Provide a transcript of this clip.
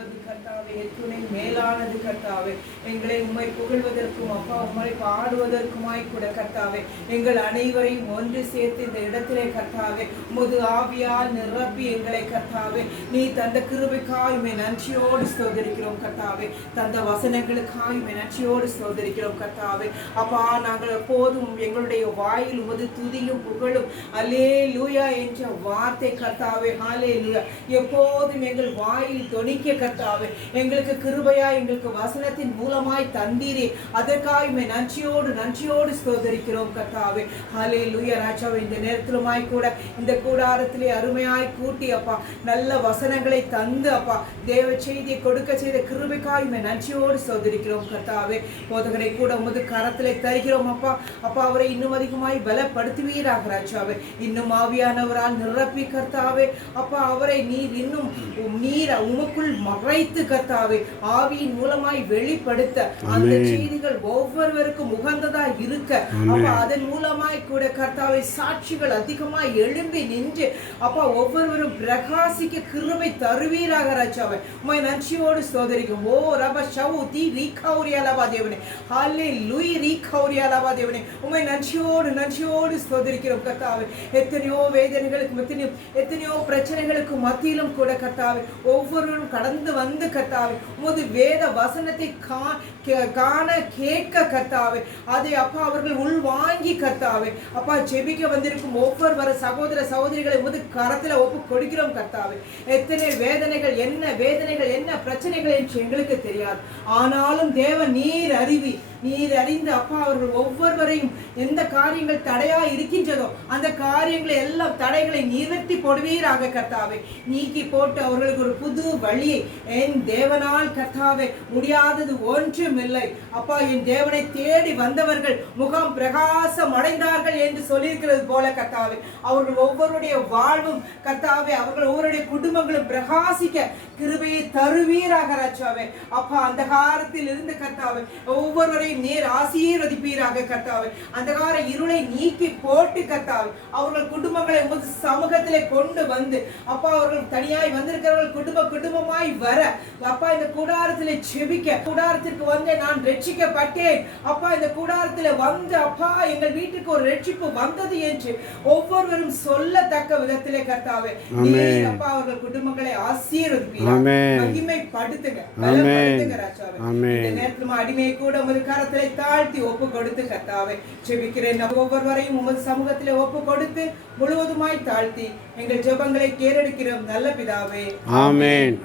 கர்த்தாவே எத்துணை மேலானது கர்த்தாவே. எங்களை உம்மை புகழ்வதற்கும் அப்பா உம்மை பாடுவதற்குமாய் கூட கர்த்தாவே எங்கள் அனைவரையும் ஒன்று சேர்த்து இந்த இடத்திலே கர்த்தாவே உமது ஆவியால் நிரப்பி எங்களை கர்த்தாவே நீ தந்த கிருபைக்காய் உம்மை நன்றியோடு ஸ்தோத்திரிக்கிறோம் கர்த்தாவே. தந்த வசனங்களுக்காய் உம்மை நன்றியோடு ஸ்தோத்திரிக்கிறோம் கர்த்தாவே. அப்பா நாங்கள் எப்போதும் எங்களுடைய வாயில் உமது துதியும் புகழும் அல்லேலூயா என்ற வார்த்தை கர்த்தாவே ஹல்லேலூயா எப்போதும் எங்கள் வாயில் தொனிக்க கர்த்தாவே. எங்களுக்கு கிருபையா எங்களுக்கு வசனத்தின் மூலமாய் தந்தீரே, அதற்காக நன்றியோடு ஸ்தோத்திரிக்கிறோம் கர்த்தாவே. ஹல்லேலூயா ராஜாவே. இந்த நேரத்திலுமாய் கூட இந்த கூடாரத்திலே அருமையாய் கூட்டி அப்பா நல்ல வசனங்களை தந்து அப்பா தேவ செய்தியை கொடுக்க செய்த கிருபைக்காய் நன்றியோடு ஸ்தோத்திரிக்கிறோம் கர்த்தாவே. போதகனை கூட உமது கரத்திலே தருகிறோம் அப்பா. அப்பா அவரை இன்னும் அதிகமாய் பலப்படுத்துவீராக ராஜாவே. இன்னும் ஆவியானவரால் நிரப்பி கர்த்தாவே. அப்பா அவரை நீர் இன்னும் உமக்குள் மறைத்து கர்த்தாவே ஆவியின் மூலமாய் வெளிப்படுத்த அந்த செய்திகள் ஒவ்வொருவருக்கும் உகந்ததா இருக்க அப்பா அதன் மூலமாய் கூட கர்த்தாவே சாட்சிகள் அதிகமாய் எழும்பி நின்று அப்பா ஒவ்வொருவரும் பிரகாசிக்க கிருபை தருவீராக ராஜாவே. உம்மை நன்றியோடு ஸ்தோத்திரிக்கிறோம். ஓ ரப ஷவு தி ரீகௌரியாலபா தேவனே. ஹல்லேலூயா ரீகௌரியாலபா தேவனே. உம்மை நன்றியோடு ஸ்தோத்திரிக்கிறோம் கர்த்தாவே. எத்தனையோ வேதனைகளுக்கு எத்தனையோ பிரச்சனைகளுக்கு மத்தியிலும் கூட கர்த்தாவே ஒவ்வொருவரும் கடந்து வந்து கர்த்தாவே உமது வேத வசனத்தை காண கேட்க கர்த்தாவே அதை அப்பா அவர்கள் உள்வாங்கி கர்த்தாவே அப்பா ஜெபிக்க வந்திருக்கும் ஒவ்வொரு சகோதர சகோதரிகளை உமது கரத்தில் ஒப்பு கொடுக்கிறோம் கர்த்தாவே. எத்தனை வேதனைகள் என்ன பிரச்சனைகள் என்று எங்களுக்கு தெரியாது. ஆனாலும் தேவன் நீர் அறிந்து அப்பா அவர்கள் ஒவ்வொருவரையும் எந்த காரியங்கள் தடையா இருக்கின்றதோ அந்த காரியங்களை எல்லாம் தடைகளை நிவர்த்தி போடுவீராக கர்த்தாவே. நீக்கி போட்டு அவர்களுக்கு ஒரு புது வழியை என் தேவனால் கர்த்தாவே முடியாதது ஒன்றும் இல்லை அப்பா. என் தேவனை தேடி வந்தவர்கள் முகம் பிரகாசம் அடைந்தார்கள் என்று சொல்லியிருக்கிறது போல கர்த்தாவே அவர்கள் ஒவ்வொருடைய வாழ்வும் கர்த்தாவே அவர்கள் ஒவ்வொருடைய குடும்பங்களும் பிரகாசிக்க கிருபையை தருவீராக ராஜாவே. அப்பா அந்த காலத்தில் இருந்து கர்த்தாவே ஒவ்வொருவரையும் நேர் ஆசீர்வதிப்பீராக கர்த்தாவே. அந்தகார இருளை நீக்கி போட்டு கர்த்தாவே அவர்கள் குடும்பங்களை உமது சமூகத்திலே கொண்டு வந்து அப்பா அவர்கள் தனியாய் வந்திருக்கிறவர்கள் குடும்பமாய் வர அப்பா இந்த கூடாரத்திலே செபிக்க கூடாரத்திற்கு வந்து நான் ரட்சிக்கப்பட்டேன் அப்பா இந்த கூடாரத்திலே வந்து அப்பா எங்கள் வீட்டுக்கு ஒரு ரட்சிப்பு வந்தது என்று ஒவ்வொருவரும் சொல்லத்தக்க விதத்திலே கர்த்தாவே நீர் அப்பா அவர்கள் குடும்பங்களை ஆசீர்வதிப்பீராக மகிமைப்படுத்துங்க ராஜாவே. இந்த நேரத்தில் அடிமையை கூட உமது கரத்திலே தாழ்த்தி ஒப்பு கொடுத்து கர்த்தாவே செபிக்கிறேன். ஒவ்வொருவரையும் உமது சமூகத்திலே ஒப்பு கொடுத்து முழுவதுமாய் தாழ்த்தி எங்கள் ஜெபங்களை கேட்டெடுக்கிறோம் நல்ல பிதாவே. ஆமென்.